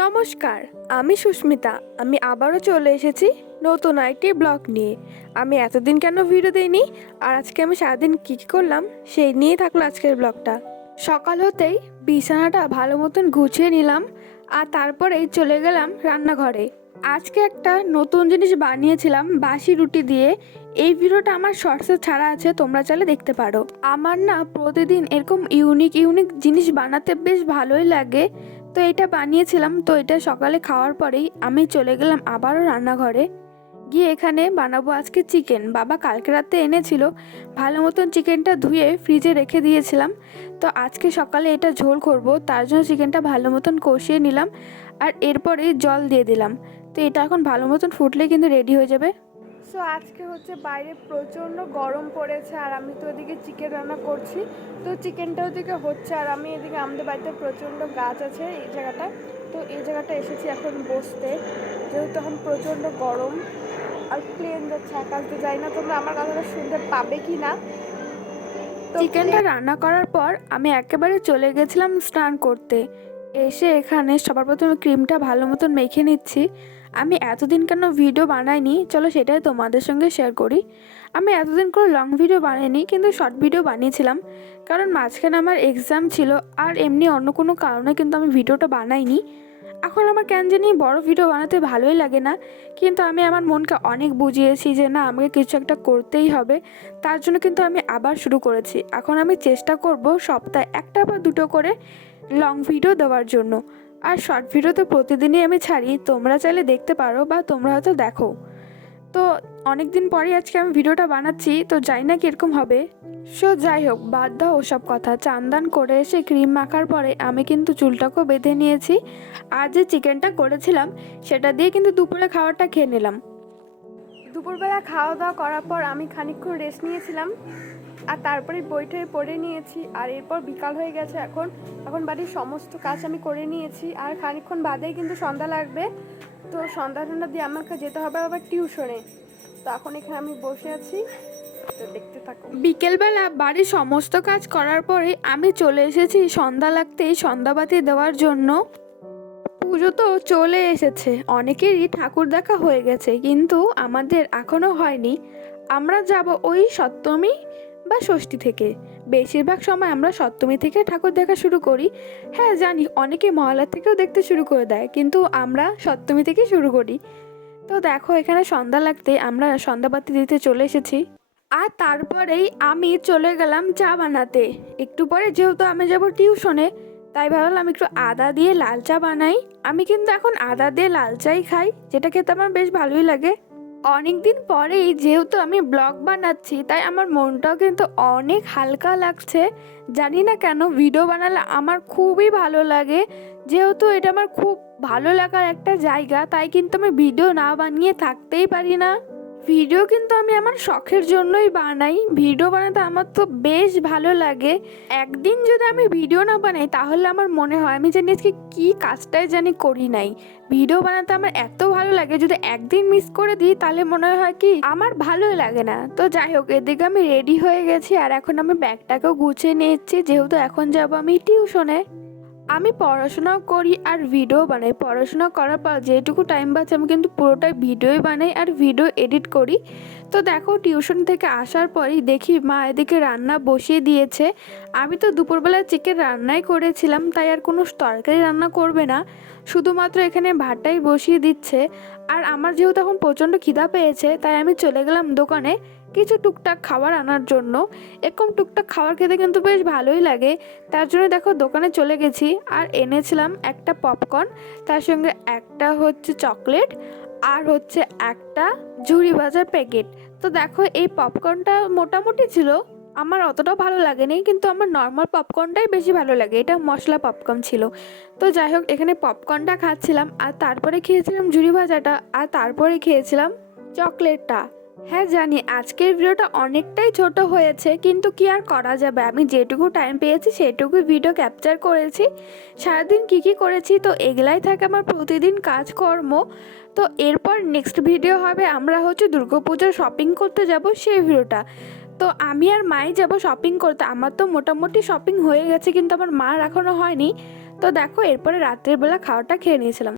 নমস্কার, আমি সুস্মিতা। আমি আবারও চলে এসেছি নতুন একটি ব্লগ নিয়ে। আমি এতদিন কেন ভিডিও দিইনি আর আজকে আমি সারাদিন কী কী করলাম সেই নিয়েই থাকলো আজকের ব্লগটা। সকাল হতেই বিছানাটা ভালো মতন গুছিয়ে নিলাম আর তারপরেই চলে গেলাম রান্নাঘরে। আজকে একটা নতুন জিনিস বানিয়েছিলাম বাসি রুটি দিয়ে। এই ভিডিওটা আমার শর্টসে ছাড়া আছে, তোমরা চাইলে দেখতে পারো। আমার না প্রতিদিন এরকম ইউনিক ইউনিক জিনিস বানাতে বেশ ভালোই লাগে, তো এটা বানিয়েছিলাম। তো এটা সকালে খাওয়ার পরেই আমি চলে গেলাম আবারও রান্নাঘরে গিয়ে এখানে বানাবো আজকে চিকেন। বাবা কালকে রাতে এনেছিল, ভালো মতন চিকেনটা ধুয়ে ফ্রিজে রেখে দিয়েছিলাম। তো আজকে সকালে এটা ঝোল করব, তার জন্য চিকেনটা ভালো মতন কষিয়ে নিলাম আর এরপরে জল দিয়ে দিলাম। তো এটা এখন ভালো মতন ফুটলে কিন্তু রেডি হয়ে যাবে। সো আজকে হচ্ছে বাইরে প্রচণ্ড গরম পড়েছে আর আমি তো এদিকে চিকেন রান্না করছি। তো চিকেনটা ওদিকে হচ্ছে আর আমি এদিকে আমাদের বাড়িতে প্রচণ্ড গাছ আছে এই জায়গাটায়। তো এই জায়গাটা এসেছি এখন বসতে, যেহেতু এখন প্রচণ্ড গরম আর প্লেন যাচ্ছে আকাশ দিয়ে। যাই না তোমরা আমার কথাটা শুনতে পাবে কি না। চিকেনটা রান্না করার পর আমি একেবারে চলে গেছিলাম স্নান করতে। এসে এখানে সবার প্রথমে ক্রিমটা ভালো মতন মেখে নিচ্ছি। আমি এতদিন কেন ভিডিও বানাইনি, চলো সেটাই তোমাদের সঙ্গে শেয়ার করি। আমি এতদিন করে লং ভিডিও বানাইনি, কিন্তু শর্ট ভিডিও বানিয়েছিলাম, কারণ মাঝখানে আমার এক্সাম ছিল আর এমনি অন্য কোনো কারণে কিন্তু আমি ভিডিওটা বানাইনি। এখন আমার কেন জানি বড় ভিডিও বানাতে ভালোই লাগে না, কিন্তু আমি আমার মনকে অনেক বুঝিয়েছি যে না, আমাকে কিছু একটা করতেই হবে। তার জন্য কিন্তু আমি আবার শুরু করেছি। এখন আমি চেষ্টা করব সপ্তাহে একটা বা দুটো করে লং ভিডিও দেওয়ার জন্য। আর শর্ট ভিডিও তো প্রতিদিনই আমি ছাড়ি, তোমরা চাইলে দেখতে পারো বা তোমরা হয়তো দেখো। তো অনেক দিন পরেই আজকে আমি ভিডিওটা বানাচ্ছি, তো জানি না কীরকম হবে। সো যাই হোক, বাদ দাও ওসব কথা। চান করে এসে ক্রিম মাখার পরে আমি কিন্তু চুলটাকেও বেঁধে নিয়েছি আর যে চিকেনটা করেছিলাম সেটা দিয়ে কিন্তু দুপুরে খাবারটা খেয়ে নিলাম। দুপুরবেলা খাওয়া দাওয়া করার পর আমি খানিকক্ষণ রেস্ট নিয়েছিলাম আর তারপরে বইটাই পড়ে নিয়েছি। আর এরপর বিকাল হয়ে গেছে, এখন বাড়ির সমস্ত কাজ আমি করে নিয়েছি আর খানিকক্ষণ বাদেই কিন্তু সন্ধ্যা লাগবে। তো সন্ধ্যা দিয়ে আমাকে যেতে হবে আবার টিউশনে। তো এখন এখানে আমি বসে আছি, তো দেখতে থাকো। বিকেলবেলা বাড়ির সমস্ত কাজ করার পরে আমি চলে এসেছি সন্ধ্যা লাগতেই সন্ধ্যাবাতি দেওয়ার জন্য। পুজো তো চলে এসেছে, অনেকেরই ঠাকুর দেখা হয়ে গেছে, কিন্তু আমাদের এখনও হয়নি। আমরা যাব ওই সপ্তমী বা ষষ্ঠী থেকে। বেশিরভাগ সময় আমরা সপ্তমী থেকে ঠাকুর দেখা শুরু করি। হ্যাঁ জানি অনেকে মহালয়া থেকেও দেখতে শুরু করে দেয়, কিন্তু আমরা সপ্তমী থেকে শুরু করি। তো দেখো এখানে সন্ধ্যা লাগতে আমরা সন্ধ্যাবাতি দিতে চলে এসেছি আর তারপরেই আমি চলে গেলাম চা বানাতে। একটু পরে যেহেতু আমি যাব টিউশনে, তাই ভাবলাম একটু আদা দিয়ে লাল চা বানাই। আমি কিন্তু এখন আদা দিয়ে লাল চাই খাই, যেটা খেতে আমার বেশ ভালোই লাগে। অনেক দিন পরেই যেহেতু আমি ব্লগ বানাচ্ছি, তাই আমার মনটাও কিন্তু অনেক হালকা লাগছে। জানি না কেন ভিডিও বানালে আমার খুবই ভালো লাগে। যেহেতু এটা আমার খুব ভালো লাগার একটা জায়গা, তাই কিন্তু আমি ভিডিও না বানিয়ে থাকতেই পারি না। ভিডিও কিন্তু আমি আমার শখের জন্যই বানাই। ভিডিও বানাতে আমার তো বেশ ভালো লাগে। একদিন যদি আমি ভিডিও না বানাই তাহলে আমার মনে হয় আমি জানি আজকে কী কাজটাই জানি করি নাই। ভিডিও বানাতে আমার এত ভালো লাগে, যদি একদিন মিস করে দিই তাহলে মনে হয় কি আমার ভালোই লাগে না। তো যাই হোক, এদিকে আমি রেডি হয়ে গেছি আর এখন আমি ব্যাগটাকেও গুছিয়ে নিচ্ছি, যেহেতু এখন যাব আমি টিউশনে। আমি পড়াশোনাও করি আর ভিডিও বানাই। পড়াশোনা করার পর যেটুকু টাইম বাঁচে আমি কিন্তু পুরোটাই ভিডিওই বানাই আর ভিডিও এডিট করি। তো দেখো টিউশন থেকে আসার পরই দেখি মা এদিকে রান্না বসিয়ে দিয়েছে। আমি তো দুপুরবেলা চিকেন রান্নাই করেছিলাম, তাই আর কোনো তরকারি রান্না করবে না, শুধুমাত্র এখানে ভাতটাই বসিয়ে দিচ্ছে। আর আমার যেহেতু এখন প্রচণ্ড খিদা পেয়েছে, তাই আমি চলে গেলাম দোকানে কিছু টুকটাক খাবার আনার জন্য। এরকম টুকটাক খাবার খেতে কিন্তু বেশ ভালোই লাগে, তার জন্য দেখো দোকানে চলে গেছি আর এনেছিলাম একটা পপকর্ন, তার সঙ্গে একটা হচ্ছে চকলেট আর হচ্ছে একটা ঝুড়ি ভাজার প্যাকেট। তো দেখো এই পপকর্নটা মোটামুটি ছিল, আমার অতটাও ভালো লাগেনি, কিন্তু আমার নর্মাল পপকর্নটাই বেশি ভালো লাগে, এটা মশলা পপকর্ন ছিল। তো যাই হোক এখানে পপকর্নটা খাচ্ছিলাম আর তারপরে খেয়েছিলাম ঝুড়ি ভাজাটা আর তারপরে খেয়েছিলাম চকলেটটা। হ্যাঁ জানি আজকের ভিডিওটা অনেকটাই ছোট হয়েছে, কিন্তু কি আর করা যাবে, আমি যেটুকু টাইম পেয়েছি সেটুকু ভিডিও ক্যাপচার করেছি। সারাদিন কি করেছি তো এগুলাই থাকে আমার প্রতিদিন কাজকর্ম। তো এরপর নেক্সট ভিডিও হবে আমরা হচ্ছে দুর্গাপুজোর শপিং করতে যাব সেই ভিডিওটা। তো আমি আর মাই যাব শপিং করতে। আমার তো মোটামুটি শপিং হয়ে গেছে, কিন্তু আমার মার এখনও হয়নি। তো দেখো এরপরে রাত্রের বেলা খাওয়াটা খেয়ে নিয়েছিলাম।